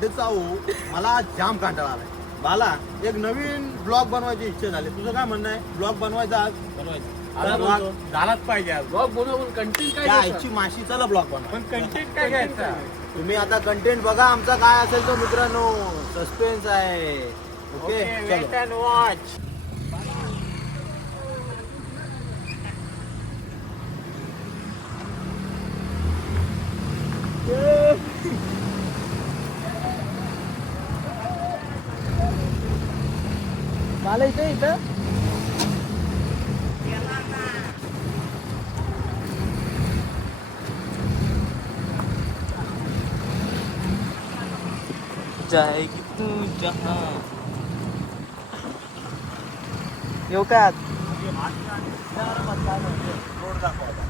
थंडीचा हो मला जाम कंटाळा आलाय बाला एक नवीन ब्लॉग बनवायची इच्छा झाली. तुझं काय म्हणणं आहे? ब्लॉग बनवायचा आज? आता बोलतो, झालाच पाहिजे आज. ब्लॉग बनवून कंटेंट काय त्या घ्यायचं? आईची माशीचा ब्लॉग बनवा. पण कंटेंट काय घ्यायचा? तुम्ही आता कंटेंट बघा आमचा काय असेल तो मित्रांनो. सस्पेन्स आहे. ओके वेट चलो. वॉच मला इथं इथं. जाएगी तू जहां। येऊ आत? रोड दाखवा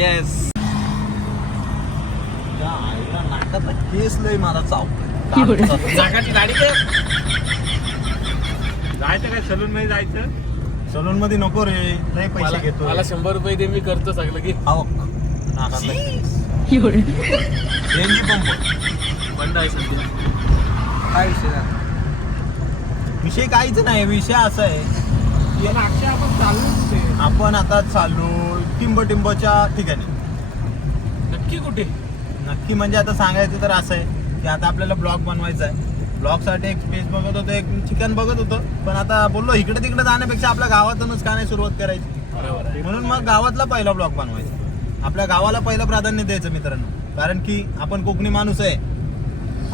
येस आईला नाकाचा केस लय मला चावतोय. नाकाची दाढी जायचं काय सलून मध्ये जायचं? सलून मध्ये नको रे. लय पैसे मला घेतो मला शंभर रुपये दे मी करतो सगळं की. आवक. CNG पंप बंद आहे सध्या. काय विषय? विषय काहीच नाही. विषय असा आहे. की पण अक्षय आपण ते. आपण आता चाललो टिंब टिंबच्या ठिकाणी. नक्की कुठे? नक्की म्हणजे आता सांगायचं तर असं आहे की आता आपल्याला ब्लॉग बनवायचा आहे. ब्लॉगसाठी एक स्पेस बघत होतो एक ठिकाण बघत होतो पण आता बोललो इकडे तिकडे जाण्यापेक्षा आपल्या गावातूनच का नाही सुरुवात करायची. म्हणून मग गावातला पहिला ब्लॉग बनवायचा. आपल्या गावाला पहिलं प्राधान्य द्यायचं मित्रांनो. कारण की आपण कोकणी माणूस आहे.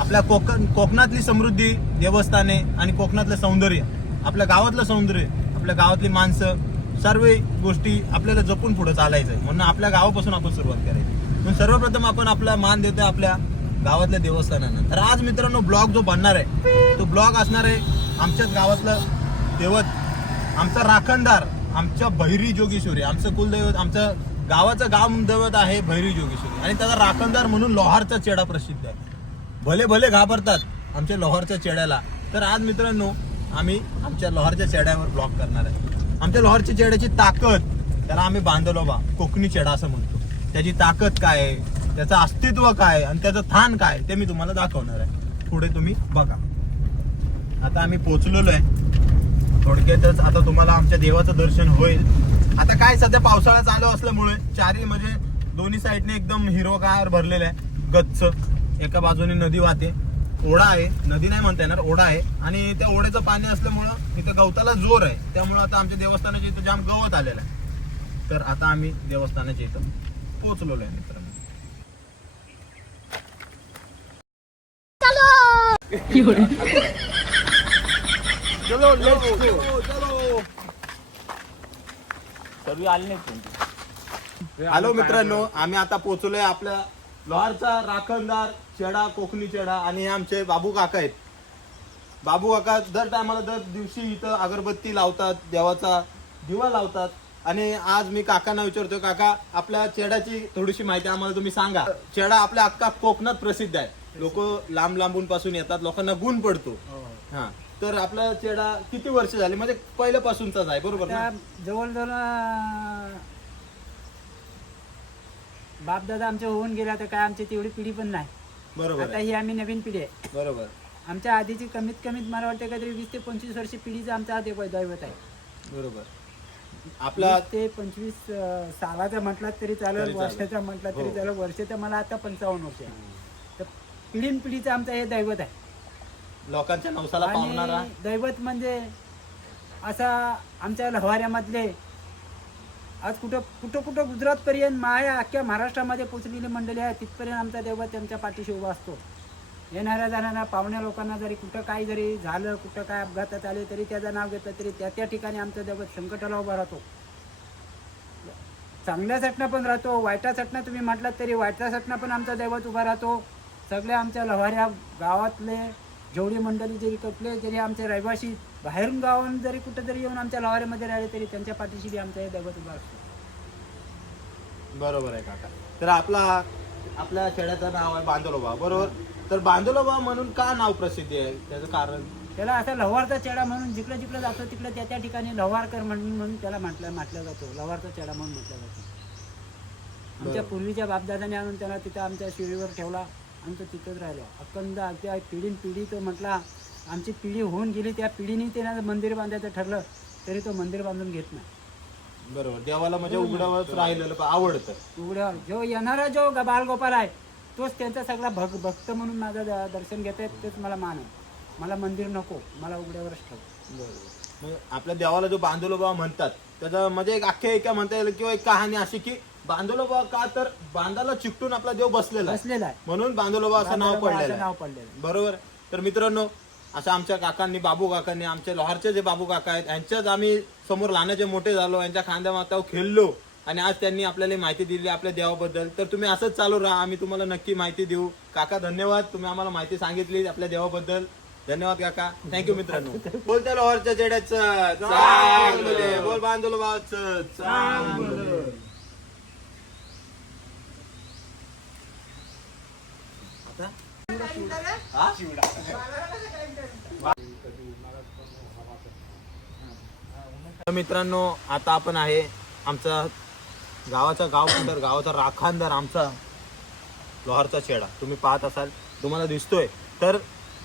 आपल्या कोकण कोकणातली समृद्धी देवस्थाने आणि कोकणातलं सौंदर्य आपल्या गावातलं सौंदर्य आपल्या गावातली माणसं सर्व गोष्टी आपल्याला जपून पुढे चालायचं आहे. म्हणून आपल्या गावापासून आपण सुरुवात करायची. म्हणून सर्वप्रथम आपण आपला मान देतोय आपल्या गावातल्या देवस्थानांना. तर आज मित्रांनो ब्लॉग जो बनणार आहे तो ब्लॉग असणार आहे आमच्याच गावातलं देवत आमचा राखणदार आमच्या भैरी जोगेश्वरी आमचं कुलदैवत आमचं गावाचं गाव दैवत आहे भैरी जोगेश्वरी. आणि त्याचा राखणदार म्हणून लोहारचा चेडा प्रसिद्ध आहे. भले भले घाबरतात आमच्या लोहारच्या चेड्याला. तर आज मित्रांनो आम्ही आमच्या लोहारच्या चेड्यावर ब्लॉक करणार आहे. आमच्या लोहारच्या चेड्याची ताकद त्याला आम्ही बांधलो बा कोकणी चेडा असं म्हणतो. त्याची ताकद काय आहे? त्याचं अस्तित्व काय आणि त्याचं थान काय ते मी तुम्हाला दाखवणार आहे. पुढे तुम्ही बघा. आता आम्ही पोचलेलो आहे. थोडक्यातच आता तुम्हाला आमच्या देवाचं दर्शन होईल. आता काय सध्या पावसाळा चालू असल्यामुळे चारी म्हणजे दोन्ही साईडने एकदम हिरवगार भरलेलं आहे. गच्च. एका बाजूने नदी वाहते. ओढा आहे. नदी नाही म्हणता येणार ओढा आहे. आणि त्या ओढ्याचं पाणी असल्यामुळं इथं गवताला जोर आहे. त्यामुळं आता आमच्या देवस्थानाच्या इथं जाम गवत आलेलं आहे. तर आता आम्ही देवस्थानाच्या इथं पोचलेलो आहे मित्रांनो. चलो! आले नाही हॅलो मित्रांनो. आम्ही आता पोहोचलोय आपल्या लोहारचा राखणदार चेडा कोकणी चेडा आणि हे आमचे बाबू काका आहेत. बाबू काका दर टायमाला दर दिवशी इथं अगरबत्ती लावतात देवाचा दिवा लावतात. आणि आज मी काकांना विचारतोय काका आपल्या चेडाची थोडीशी माहिती आम्हाला तुम्ही सांगा. चेडा आपल्या अख्खा कोकणात प्रसिद्ध आहे. लोक लांब लांबून पासून येतात लोकांना गुण पडतो. हा. तर आपला चेडा किती वर्ष झाली? म्हणजे पहिल्यापासूनचाच आहे बरोबर ना? त्या जवळजवळ बापदादा आमचे होऊन गेले आता काय आमची तेवढी पिढी पण नाही. बरोबर आता ही आम्ही नवीन पिढी आहे. बरोबर. आमच्या आधीची कमीत कमीत मला वाटतं काहीतरी वीस ते पंचवीस वर्ष पिढीचा आमचा हा देव दैवत आहे. बरोबर. आपला ते पंचवीस सालाचा म्हटलं तरी चालेल. वर्षाचा म्हटलं तरी हो. चालेल. वर्ष तर मला आता पंचावन्न वर्ष आहे. तर पिढीन पिढीचं आमचं हे दैवत आहे. लोकांच्या नवसाला दैवत म्हणजे असा आमच्या लवाऱ्यामधले आज कुठं कुठं कुठं गुजरातपर्यंत माया अख्ख्या महाराष्ट्रामध्ये पोचलेली मंडळी आहे तिथपर्यंत आमचा देवा त्यांच्या पाठीशी उभा असतो. येणाऱ्या जाणाऱ्या पाहुण्या लोकांना जरी कुठं काय जरी झालं कुठं काय अपघातात आले तरी त्याचं नाव घेतलं तरी त्या त्या ठिकाणी आमचा दैवत संकटाला उभा राहतो. चांगल्या सटना पण राहतो वाईटा सटना तुम्ही म्हटलात तरी वाईटा सटना पण आमचा दैवत उभा राहतो. सगळ्या आमच्या लव्हाऱ्या गावातले जेवढी मंडळी जरी कपले जरी आमचे रहिवासी बाहेरून गावाहून जरी कुठं जरी येऊन आमच्या लवाऱ्यामध्ये राहिले तरी त्यांच्या पाठीशी बी आमचा हे दैवत उभा असतो. बरोबर आहे काका. तर आपला आपल्या खेड्याचं नाव आहे बांदोलोबा बरोबर? तर बांदोलोबा म्हणून का नाव प्रसिद्ध आहे? त्याचं कारण? त्याला असा लव्हारचा चेडा म्हणून जिकडे जिकडे जातो तिकडे त्या त्या ठिकाणी लव्हारकर म्हणून म्हणून त्याला म्हटलं म्हटलं जातो. लव्हारचा चेडा म्हणून म्हटलं जातो. आमच्या पूर्वीच्या बापदादाने आणून त्याला तिथं आमच्या शिळीवर ठेवला. आणि तो तिथंच राहिला. अखंड त्या पिढीन पिढी तो म्हटला आमची पिढी होऊन गेली त्या पिढीने त्यानं मंदिर बांधायचं ठरलं तरी तो मंदिर बांधून घेत नाही. बरोबर. देवाला म्हणजे उघड्यावरच राहिलेलं आवडतं. उघड्या जो येणारा जो ग- बालगोपाल आहे तोच त्यांचा सगळा भग भक्त म्हणून माझं द- दर्शन घेत आहेत तेच मला मान आहे. मला मंदिर नको मला उघड्यावरच ठेव. मग आपल्या देवाला जो बांधोलोबा म्हणतात त्याचा म्हणजे एक आख्यायिका म्हणता येईल किंवा एक कहाणी अशी की बांधोलोबा का तर बांधाला चिकटून आपला देव बसलेला आहे. बसलेला आहे. म्हणून बांधोलोबा असं नाव पडलेलं नाव आहे पडलेलं आहे. बरोबर? तर मित्रांनो असं आमच्या काकांनी बाबू काकांनी आमच्या लोहारचे जे बाबू काका आहेत यांच्याच आम्ही समोर लहानाचे मोठे झालो यांच्या खांद्या मातावर खेळलो. आणि आज त्यांनी आपल्याला माहिती दिली आपल्या देवाबद्दल. तर तुम्ही असंच चालू राहा आम्ही तुम्हाला नक्की माहिती देऊ. काका धन्यवाद. तुम्ही आम्हाला माहिती सांगितली आपल्या देवाबद्दल. धन्यवाद काका. थँक्यू मित्रांनो. बोलत्या लोहारच्या जेड्याचं बोल बांधलो चांगलं. आता? मित्रांनो आता आपण आहे आमचा गावाचा गावकुंडर गावाचा राखांदार आमचा लोहारचा चेडा. तुम्ही पाहत असाल तुम्हाला दिसतोय. तर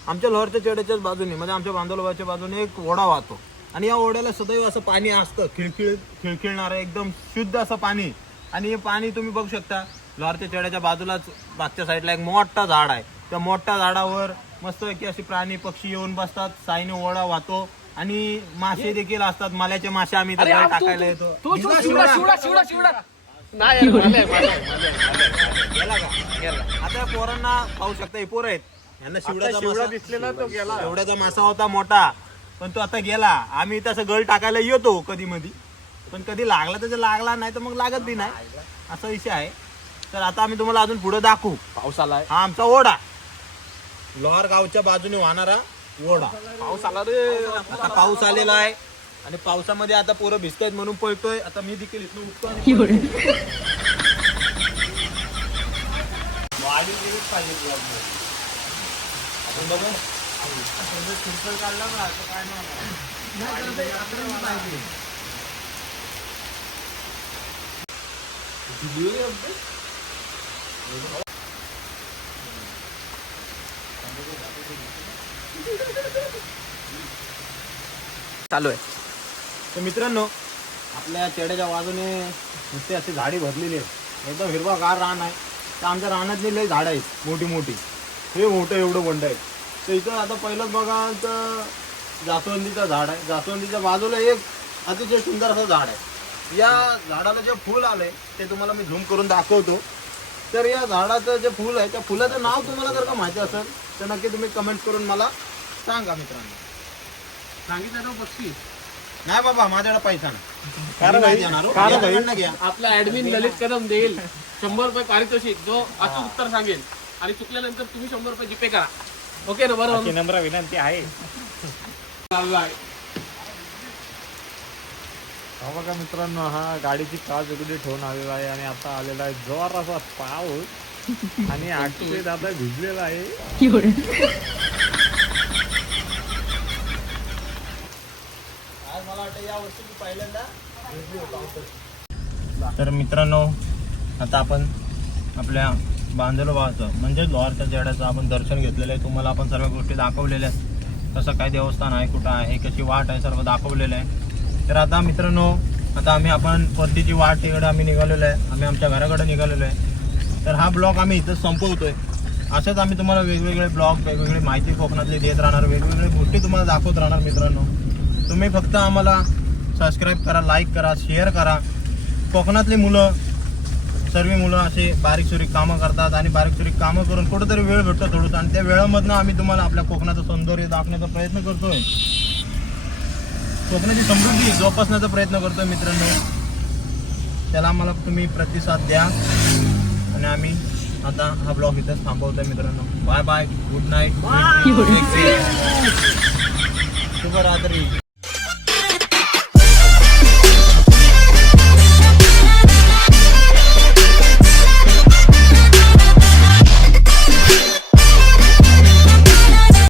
आमच्या लोहारच्या चेड्याच्याच बाजूने म्हणजे आमच्या बांधवलोबाच्या बाजूने एक ओढा वाहतो. आणि या ओढ्याला सदैव असं पाणी असतं खिळखिळ खिळखिळणारं एकदम शुद्ध असं पाणी. आणि हे पाणी तुम्ही बघू शकता लोहारच्या चेड्याच्या बाजूलाच मागच्या साईडला एक मोठा झाड आहे. त्या मोठ्या झाडावर मस्त की असे प्राणी पक्षी येऊन बसतात साईने ओढा वाहतो आणि मासे देखील असतात माल्याचे मासे आम्ही टाकायला येतो. भिजला शिवडा. गेला का? आता या पोरांना पाहू शकता हे पोरं आहेत. यांना शिवड्याचा शिवडा मासा- दिसलेला तो गेला. शिवड्याचा मासा होता मोठा पण तो आता गेला. आम्ही तसं गळ टाकायला येतो कधी मधी पण कधी लागला तर ते लागला नाही तर मग लागत बी नाही. असा विषय आहे. तर आता आम्ही तुम्हाला अजून पुढे दाखवू. पाऊस आलाय. हा आमचा ओढा. लोहार गावच्या बाजूने वाहणारा ओढा. पाऊस आला रे. आता पाऊस आलेला आहे. आणि पावसामध्ये आता पोरं भिजतायत म्हणून पळतोय. आता मी देखील इथून उठतो आणि पाहिजे तुला. आपण बघू. काढला ना असं काय नाही चालू आहे. तर मित्रांनो आपल्या चेड्याच्या बाजूने नुसते अशी झाडी भरलेली आहेत. एकदम हिरवागार रान आहे. तर आमच्या रानातली लई झाडं आहेत मोठी मोठी हे मोठं एवढं बंड आहे. तर इथं आता पहिलंच बघा तर जास्वंदीचं झाड आहे. जास्वंदीच्या बाजूला एक अतिशय सुंदर असं झाड आहे. या झाडाला जे फूल आलंय ते तुम्हाला मी झूम करून दाखवतो. तर या झाडाचं जे फूल आहे त्या फुलाचं नाव तुम्हाला जर का माहिती असेल तर नक्की तुम्ही कमेंट करून मला सांगा मित्रांनो. सांगितलं ना बक्षीस नाही बाबा माझ्याकडे पैसा नाही. मी नाही देणार हो. याच्याकडनं घ्या. आपला ऍडमिन ललित कदम देईल. शंभर रुपये पारितोषिक जो अचूक उत्तर सांगेल. आणि चुकल्यानंतर तुम्ही शंभर रुपये जीपे करा. ओके ना बरोबर? नम्र विनंती आहे. चालू आहे हा बघा मित्रांनो हा गाडीची काच उघडी ठेवून आलेला आहे आणि आता आलेला आहे जोराचा पाऊस. आणि अक्षय दादा भिजलेला आहे. तर मित्रांनो आता आपण आपल्या बांधलोबाचं म्हणजे लोहारच्या जेड्याचं आपण दर्शन घेतलेलं आहे तुम्हाला आपण सर्व गोष्टी दाखवलेल्या आहेत. कसं काय देवस्थान आहे कुठं आहे कशी वाट आहे सर्व दाखवलेलं आहे. तर आता मित्रांनो आता आम्ही आपण परतीची वाट तिकडे आम्ही निघालेलो आहे. आम्ही आमच्या घराकडे निघालेलो आहे. तर हा ब्लॉग आम्ही इथं संपवतो आहे असेच आम्ही तुम्हाला वेगवेगळे ब्लॉग वेगवेगळी माहिती कोकणातली देत राहणार वेगवेगळ्या गोष्टी तुम्हाला दाखवत राहणार मित्रांनो. तुम्ही फक्त आम्हाला सबस्क्राईब करा लाईक करा शेअर करा. कोकणातली मुलं सर्व मुलं असे बारीक सुरीक कामं करतात आणि बारीक सुरीक कामं करून कुठेतरी वेळ भेटतो थोडंसं आणि त्या वेळामधनं आम्ही तुम्हाला आपल्या कोकणाचं सौंदर्य दाखवण्याचा प्रयत्न करतोय. कोकणाची समृद्धी जोपासण्याचा प्रयत्न करतोय मित्रांनो. त्याला आम्हाला तुम्ही प्रतिसाद द्या. आणि आम्ही आता हा ब्लॉग इथंच थांबवतोय मित्रांनो. Bye bye. गुड नाईट शुभरात्री.